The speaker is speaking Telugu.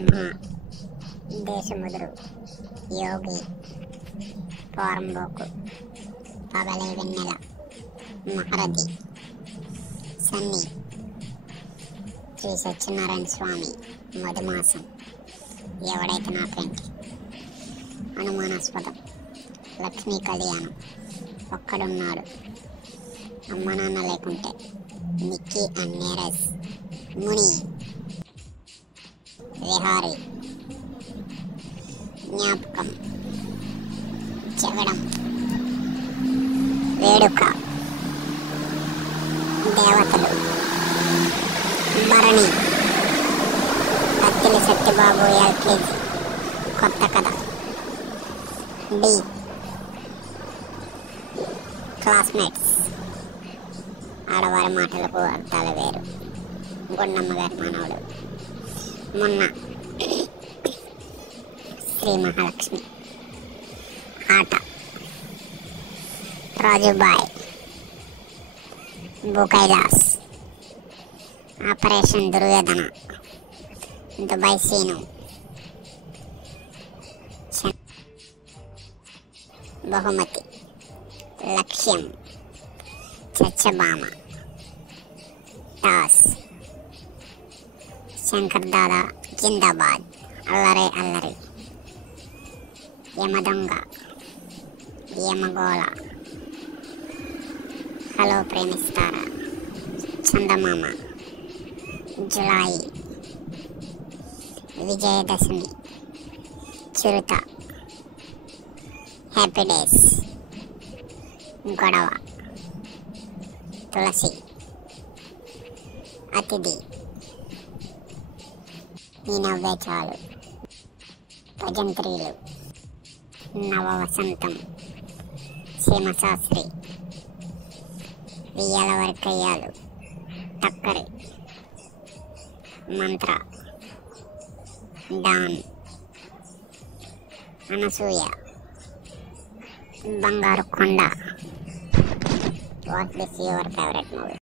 బ్రహ్మ, దేశముద్రు, యోగి, పోరంబోకు, పగలే వెన్నెల, మహారథి, సన్ని, శ్రీ సత్యనారాయణ స్వామి, మధుమాసం, ఎవడైతే నాకేంటి, అనుమానాస్పదం, లక్ష్మీ కళ్యాణం, ఒక్కడున్నాడు, అమ్మ నాన్న లేకుంటే, మిక్కీ అండ్ నీరజ్, ముని, విహారీ, జ్ఞాపకం, జగడం, వేడుక, దేవతలు, భరణి, కత్తిలి సత్యబాబు ఎల్కేజీ, కొత్త కథ, డి, క్లాస్మేట్స్, ఆడవారి మాటలకు అర్థాలు వేరు, గుండమ్మ గారి మానవుడు, మొన్న, శ్రీ మహాలక్ష్మి, ఆట, రాజుబాయ్, భూకైలాస్, ఆపరేషన్ దుర్యోధన, దుబాయ్ సీను, బహుమతి, లక్ష్యం, చచ్చబామ, toss, Shankar Dada Zindabad, Allare Allari, Yamadonga, Yamagola, hello Premistara, Chandamama, Julayi, Vijayadasami, Chirutha, happy days, Godava, Tulasi, అతిథి, నీ నవ్వే చాలు, భజంత్రీలు, నవ వసంతం, సీమశాస్త్రి, వియ్యాల వర్కయ్యాలు, టక్కరి, మంత్ర, డాన్, అనసూయ, బంగారు కొండ. What is your favourite movie?